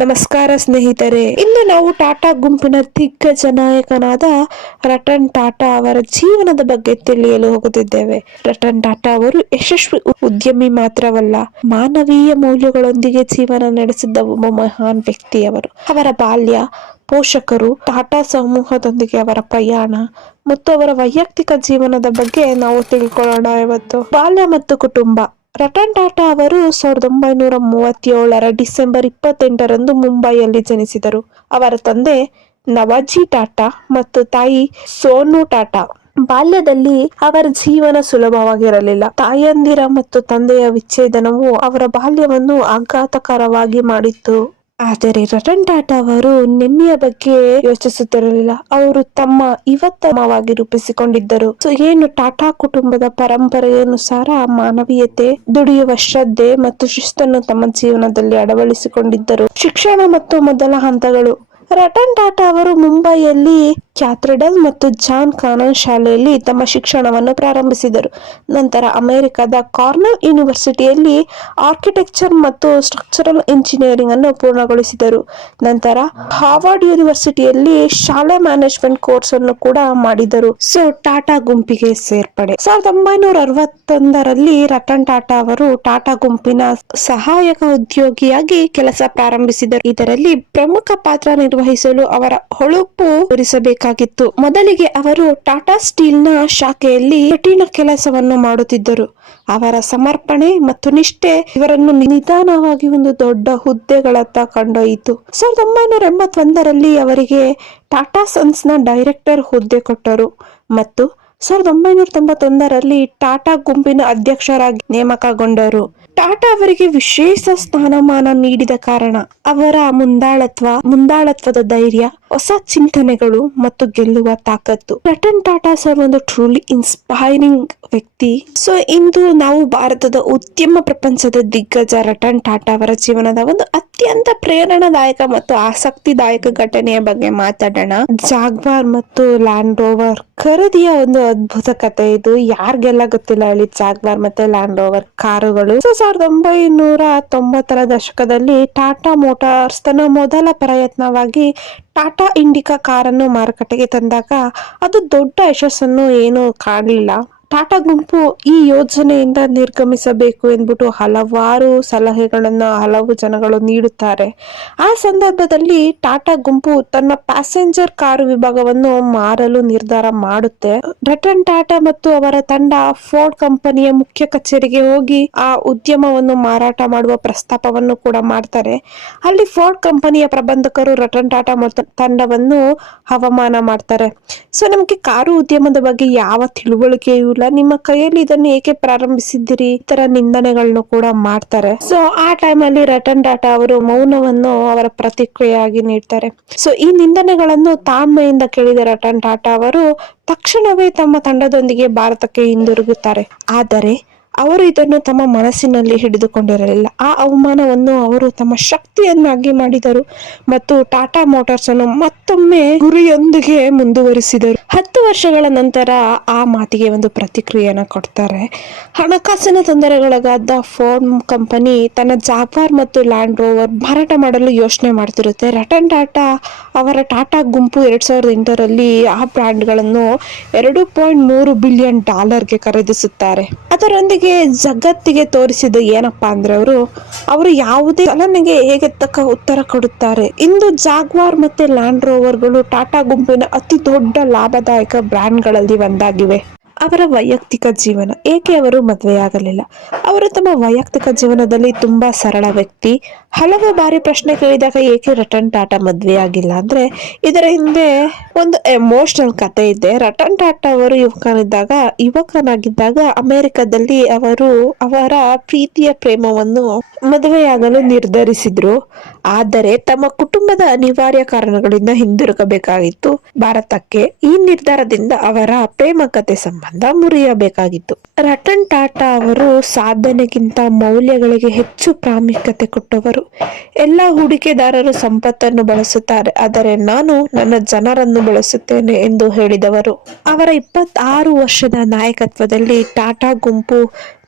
ನಮಸ್ಕಾರ ಸ್ನೇಹಿತರೆ, ಇಂದು ನಾವು ಟಾಟಾ ಗುಂಪಿನ ದಿಗ್ಗಜ ನಾಯಕನಾದ ರತನ್ ಟಾಟಾ ಅವರ ಜೀವನದ ಬಗ್ಗೆ ತಿಳಿಯಲು ಹೋಗುತ್ತಿದ್ದೇವೆ. ರತನ್ ಟಾಟಾ ಅವರು ಯಶಸ್ವಿ ಉದ್ಯಮಿ ಮಾತ್ರವಲ್ಲ, ಮಾನವೀಯ ಮೌಲ್ಯಗಳೊಂದಿಗೆ ಜೀವನ ನಡೆಸಿದ್ದ ಒಬ್ಬ ಮಹಾನ್ ವ್ಯಕ್ತಿಯವರು. ಅವರ ಬಾಲ್ಯ, ಪೋಷಕರು, ಟಾಟಾ ಸಮೂಹದೊಂದಿಗೆ ಅವರ ಪ್ರಯಾಣ ಮತ್ತು ಅವರ ವೈಯಕ್ತಿಕ ಜೀವನದ ಬಗ್ಗೆ ನಾವು ತಿಳ್ಕೊಳ್ಳೋಣ ಇವತ್ತು. ಬಾಲ್ಯ ಮತ್ತು ಕುಟುಂಬ. ರತನ್ ಟಾಟಾ ಅವರು 1937 ಡಿಸೆಂಬರ್ 28ರಂದು ಮುಂಬೈಯಲ್ಲಿ ಜನಿಸಿದರು. ಅವರ ತಂದೆ ನವಾಜಿ ಟಾಟಾ ಮತ್ತು ತಾಯಿ ಸೋನು ಟಾಟಾ. ಬಾಲ್ಯದಲ್ಲಿ ಅವರ ಜೀವನ ಸುಲಭವಾಗಿರಲಿಲ್ಲ. ತಾಯಂದಿರ ಮತ್ತು ತಂದೆಯ ವಿಚ್ಛೇದನವು ಅವರ ಬಾಲ್ಯವನ್ನು ಆಘಾತಕರವಾಗಿ ಮಾಡಿತ್ತು. ಆದರೆ ರತನ್ ಟಾಟಾ ಅವರು ನಿನ್ನೆಯ ಬಗ್ಗೆ ಯೋಚಿಸುತ್ತಿರಲಿಲ್ಲ. ಅವರು ತಮ್ಮ ಇವತ್ತಮವಾಗಿ ರೂಪಿಸಿಕೊಂಡಿದ್ದರು. ಏನು ಟಾಟಾ ಕುಟುಂಬದ ಪರಂಪರೆಯನುಸಾರ ಮಾನವೀಯತೆ, ದುಡಿಯುವ ಶ್ರದ್ಧೆ ಮತ್ತು ಶಿಸ್ತನ್ನು ತಮ್ಮ ಜೀವನದಲ್ಲಿ ಅಳವಡಿಸಿಕೊಂಡಿದ್ದರು. ಶಿಕ್ಷಣ ಮತ್ತು ಮೊದಲ ಹಂತಗಳು. ರತನ್ ಟಾಟಾ ಅವರು ಮುಂಬೈಯಲ್ಲಿ ಕ್ಯಾಥೆಡ್ರಲ್ ಮತ್ತು ಜಾನ್ ಕಾನನ್ ಶಾಲೆಯಲ್ಲಿ ತಮ್ಮ ಶಿಕ್ಷಣವನ್ನು ಪ್ರಾರಂಭಿಸಿದರು. ನಂತರ ಅಮೆರಿಕದ ಕಾರ್ನೆಲ್ ಯೂನಿವರ್ಸಿಟಿಯಲ್ಲಿ ಆರ್ಕಿಟೆಕ್ಚರ್ ಮತ್ತು ಸ್ಟ್ರಕ್ಚರಲ್ ಇಂಜಿನಿಯರಿಂಗ್ ಅನ್ನು ಪೂರ್ಣಗೊಳಿಸಿದರು. ನಂತರ ಹಾರ್ವರ್ಡ್ ಯೂನಿವರ್ಸಿಟಿಯಲ್ಲಿ ಶಾಲೆ ಮ್ಯಾನೇಜ್ಮೆಂಟ್ ಕೋರ್ಸ್ ಅನ್ನು ಕೂಡ ಮಾಡಿದರು. ಟಾಟಾ ಗುಂಪಿಗೆ ಸೇರ್ಪಡೆ. 1961ರಲ್ಲಿ ರತನ್ ಟಾಟಾ ಅವರು ಟಾಟಾ ಗುಂಪಿನ ಸಹಾಯಕ ಉದ್ಯೋಗಿಯಾಗಿ ಕೆಲಸ ಪ್ರಾರಂಭಿಸಿದರು. ಇದರಲ್ಲಿ ಪ್ರಮುಖ ಪಾತ್ರ ನಿರ್ವಹಿಸಲು ಅವರ ಹೊಳಪು ತೋರಿಸಬೇಕಾಗಿತ್ತು. ಮೊದಲಿಗೆ ಅವರು ಟಾಟಾ ಸ್ಟೀಲ್ ನ ಶಾಖೆಯಲ್ಲಿ ಕಠಿಣ ಕೆಲಸವನ್ನು ಮಾಡುತ್ತಿದ್ದರು. ಅವರ ಸಮರ್ಪಣೆ ಮತ್ತು ನಿಷ್ಠೆ ಇವರನ್ನು ನಿಧಾನವಾಗಿ ಒಂದು ದೊಡ್ಡ ಹುದ್ದೆಗಳತ್ತ ಕೊಂಡೊಯ್ಯಿತು. 1981ರಲ್ಲಿ ಅವರಿಗೆ ಟಾಟಾ ಸನ್ಸ್ ನ ಡೈರೆಕ್ಟರ್ ಹುದ್ದೆ ಕೊಟ್ಟರು ಮತ್ತು 1991ರಲ್ಲಿ ಟಾಟಾ ಗುಂಪಿನ ಅಧ್ಯಕ್ಷರಾಗಿ ನೇಮಕಗೊಂಡರು. ಟಾಟಾ ಅವರಿಗೆ ವಿಶೇಷ ಸ್ಥಾನಮಾನ ನೀಡಿದ ಕಾರಣ ಅವರ ಮುಂದಾಳತ್ವದ ಧೈರ್ಯ, ಹೊಸ ಚಿಂತನೆಗಳು ಮತ್ತು ಗೆಲ್ಲುವ ತಾಕತ್ತು. ರತನ್ ಟಾಟಾ ಸರ್ ಒಂದು ಟ್ರೂಲಿ ಇನ್ಸ್ಪೈರಿಂಗ್ ವ್ಯಕ್ತಿ. ಇಂದು ನಾವು ಭಾರತದ ಉದ್ಯಮ ಪ್ರಪಂಚದ ದಿಗ್ಗಜ ರತನ್ ಟಾಟಾ ಅವರ ಜೀವನದ ಒಂದು ಅತ್ಯಂತ ಪ್ರೇರಣಾದಾಯಕ ಮತ್ತು ಆಸಕ್ತಿದಾಯಕ ಘಟನೆಯ ಬಗ್ಗೆ ಮಾತಾಡೋಣ. ಜಾಗ್ವಾರ್ ಮತ್ತು ಲ್ಯಾಂಡ್ ರೋವರ್ ಖರೀದಿಯ ಒಂದು ಅದ್ಭುತ ಕಥೆ ಇದು. ಯಾರಿಗೆಲ್ಲ ಗೊತ್ತಿಲ್ಲ ಹೇಳಿ ಜಾಗ್ವಾರ್ ಮತ್ತೆ ಲ್ಯಾಂಡ್ ರೋವರ್ ಕಾರುಗಳು. 1990ರ ದಶಕದಲ್ಲಿ ಟಾಟಾ ಮೋಟಾರ್ಸ್ ತನ್ನ ಮೊದಲ ಪ್ರಯತ್ನವಾಗಿ ಟಾಟಾ ಇಂಡಿಕಾ ಕಾರನ್ನು ಮಾರುಕಟ್ಟೆಗೆ ತಂದಾಗ ಅದು ದೊಡ್ಡ ಯಶಸ್ಸನ್ನು ಏನು ಕಾಣಲಿಲ್ಲ. ಟಾಟಾ ಗುಂಪು ಈ ಯೋಜನೆಯಿಂದ ನಿರ್ಗಮಿಸಬೇಕು ಎಂದ್ಬಿಟ್ಟು ಹಲವಾರು ಸಲಹೆಗಳನ್ನು ಹಲವು ಜನಗಳು ನೀಡುತ್ತಾರೆ. ಆ ಸಂದರ್ಭದಲ್ಲಿ ಟಾಟಾ ಗುಂಪು ತನ್ನ ಪ್ಯಾಸೆಂಜರ್ ಕಾರು ವಿಭಾಗವನ್ನು ಮಾರಲು ನಿರ್ಧಾರ ಮಾಡುತ್ತೆ. ರತನ್ ಟಾಟಾ ಮತ್ತು ಅವರ ತಂಡ ಫೋರ್ಡ್ ಕಂಪನಿಯ ಮುಖ್ಯ ಕಚೇರಿಗೆ ಹೋಗಿ ಆ ಉದ್ಯಮವನ್ನು ಮಾರಾಟ ಮಾಡುವ ಪ್ರಸ್ತಾಪವನ್ನು ಕೂಡ ಮಾಡ್ತಾರೆ. ಅಲ್ಲಿ ಫೋರ್ಡ್ ಕಂಪನಿಯ ಪ್ರಬಂಧಕರು ರತನ್ ಟಾಟಾ ಮತ್ತು ತಂಡವನ್ನು ಅವಮಾನ ಮಾಡ್ತಾರೆ. ನಮಗೆ ಕಾರು ಉದ್ಯಮದ ಬಗ್ಗೆ ಯಾವ ತಿಳುವಳಿಕೆಯೂ ಇಲ್ಲ, ನಿಮ್ಮ ಕೈಯಲ್ಲಿ ಇದನ್ನು ಏಕೆ ಪ್ರಾರಂಭಿಸಿದ್ದೀರಿ, ಈ ತರ ನಿಂದನೆಗಳನ್ನು ಕೂಡ ಮಾಡ್ತಾರೆ. ಆ ಟೈಮಲ್ಲಿ ರತನ್ ಟಾಟಾ ಅವರು ಮೌನವನ್ನು ಅವರ ಪ್ರತಿಕ್ರಿಯೆಯಾಗಿ ನೀಡ್ತಾರೆ. ಈ ನಿಂದನೆಗಳನ್ನು ತಾಳ್ಮೆಯಿಂದ ಕೇಳಿದ ರತನ್ ಟಾಟಾ ಅವರು ತಕ್ಷಣವೇ ತಮ್ಮ ತಂಡದೊಂದಿಗೆ ಭಾರತಕ್ಕೆ ಹಿಂದಿರುಗುತ್ತಾರೆ. ಆದರೆ ಅವರು ಇದನ್ನು ತಮ್ಮ ಮನಸ್ಸಿನಲ್ಲಿ ಹಿಡಿದುಕೊಂಡಿರಲಿಲ್ಲ. ಆ ಅವಮಾನವನ್ನು ಅವರು ತಮ್ಮ ಶಕ್ತಿಯನ್ನಾಗಿ ಮಾಡಿದರು ಮತ್ತು ಟಾಟಾ ಮೋಟಾರ್ಸ್ ಅನ್ನು ಮತ್ತೊಮ್ಮೆ ಗುರಿಯೊಂದಿಗೆ ಮುಂದುವರಿಸಿದರು. 10 ವರ್ಷಗಳ ನಂತರ ಆ ಮಾತಿಗೆ ಒಂದು ಪ್ರತಿಕ್ರಿಯೆಯನ್ನು ಕೊಡ್ತಾರೆ. ಹಣಕಾಸಿನ ತೊಂದರೆಗೊಳಗಾದ ಫೋರ್ಡ್ ಕಂಪನಿ ತನ್ನ ಜಾಗ್ವಾರ್ ಮತ್ತು ಲ್ಯಾಂಡ್ ರೋವರ್ ಮಾರಾಟ ಮಾಡಲು ಯೋಚನೆ ಮಾಡ್ತಿರುತ್ತೆ. ರತನ್ ಟಾಟಾ ಅವರ ಟಾಟಾ ಗುಂಪು 2008ರಲ್ಲಿ ಆ ಬ್ರ್ಯಾಂಡ್ಗಳನ್ನು $2.3 ಬಿಲಿಯನ್ ಖರೀದಿಸುತ್ತಾರೆ. ಅದರೊಂದಿಗೆ ಜಗತ್ತಿಗೆ ತೋರಿಸಿದ ಏನಪ್ಪಾ ಅಂದ್ರೆ ಅವರು ಯಾವುದೇ ಚಲನೆಗೆ ಹೇಗೆ ತಕ್ಕ ಉತ್ತರ ಕೊಡುತ್ತಾರೆ. ಇಂದು ಜಾಗ್ವಾರ್ ಮತ್ತೆ ಲ್ಯಾಂಡ್ ರೋವರ್ಗಳು ಟಾಟಾ ಗುಂಪಿನ ಅತಿ ದೊಡ್ಡ ಲಾಭದಾಯಕ ಬ್ರ್ಯಾಂಡ್ಗಳಲ್ಲಿ ಒಂದಾಗಿವೆ. ಅವರ ವೈಯಕ್ತಿಕ ಜೀವನ. ಏಕೆ ಅವರು ಮದುವೆಯಾಗಲಿಲ್ಲ? ಅವರು ತಮ್ಮ ವೈಯಕ್ತಿಕ ಜೀವನದಲ್ಲಿ ತುಂಬಾ ಸರಳ ವ್ಯಕ್ತಿ. ಹಲವು ಬಾರಿ ಪ್ರಶ್ನೆ ಕೇಳಿದಾಗ ಏಕೆ ರತನ್ ಟಾಟಾ ಮದುವೆಯಾಗಿಲ್ಲ ಅಂದ್ರೆ ಇದರ ಹಿಂದೆ ಒಂದು ಎಮೋಷನಲ್ ಕಥೆ ಇದೆ. ರತನ್ ಟಾಟಾ ಅವರು ಯುವಕನಾಗಿದ್ದಾಗ ಅಮೆರಿಕದಲ್ಲಿ ಅವರು ಅವರ ಪ್ರೀತಿಯ ಪ್ರೇಮವನ್ನು ಮದುವೆಯಾಗಲು ನಿರ್ಧರಿಸಿದ್ರು. ಆದರೆ ತಮ್ಮ ಕುಟುಂಬದ ಅನಿವಾರ್ಯ ಕಾರಣಗಳಿಂದ ಹಿಂದಿರುಗಬೇಕಾಗಿತ್ತು ಭಾರತಕ್ಕೆ. ಈ ನಿರ್ಧಾರದಿಂದ ಅವರ ಪ್ರೇಮ ಕಥೆ ಸಂಬಂಧ ಮುರಿಯಬೇಕಾಗಿತ್ತು. ರತನ್ ಟಾಟಾ ಅವರು ಸಾಧನೆಗಿಂತ ಮೌಲ್ಯಗಳಿಗೆ ಹೆಚ್ಚು ಪ್ರಾಮುಖ್ಯತೆ ಕೊಟ್ಟವರು. ಎಲ್ಲ ಹೂಡಿಕೆದಾರರು ಸಂಪತ್ತನ್ನು ಬಳಸುತ್ತಾರೆ, ಆದರೆ ನಾನು ನನ್ನ ಜನರನ್ನು ಬಳಸುತ್ತೇನೆ ಎಂದು ಹೇಳಿದವರು. ಅವರ 26 ವರ್ಷದ ನಾಯಕತ್ವದಲ್ಲಿ ಟಾಟಾ ಗುಂಪು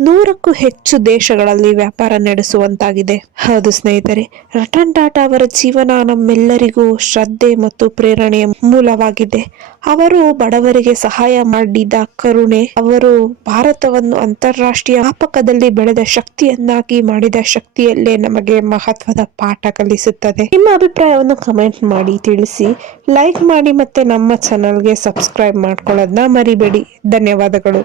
100ಕ್ಕೂ ಹೆಚ್ಚು ದೇಶಗಳಲ್ಲಿ ವ್ಯಾಪಾರ ನಡೆಸುವಂತಾಗಿದೆ. ಹೌದು ಸ್ನೇಹಿತರೆ, ರತನ್ ಟಾಟಾ ಅವರ ಜೀವನ ನಮ್ಮೆಲ್ಲರಿಗೂ ಶ್ರದ್ಧೆ ಮತ್ತು ಪ್ರೇರಣೆಯ ಮೂಲವಾಗಿದೆ. ಅವರು ಬಡವರಿಗೆ ಸಹಾಯ ಮಾಡಿದ ಕರುಣೆ, ಅವರು ಭಾರತವನ್ನು ಅಂತಾರಾಷ್ಟ್ರೀಯ ವ್ಯಾಪಕದಲ್ಲಿ ಬೆಳೆದ ಶಕ್ತಿಯನ್ನಾಗಿ ಮಾಡಿದ ಶಕ್ತಿಯಲ್ಲೇ ನಮಗೆ ಮಹತ್ವದ ಪಾಠ ಕಲಿಸುತ್ತದೆ. ನಿಮ್ಮ ಅಭಿಪ್ರಾಯವನ್ನು ಕಮೆಂಟ್ ಮಾಡಿ ತಿಳಿಸಿ, ಲೈಕ್ ಮಾಡಿ ಮತ್ತೆ ನಮ್ಮ ಚಾನಲ್ಗೆ ಸಬ್ಸ್ಕ್ರೈಬ್ ಮಾಡ್ಕೊಳ್ಳೋದನ್ನ ಮರಿಬೇಡಿ. ಧನ್ಯವಾದಗಳು.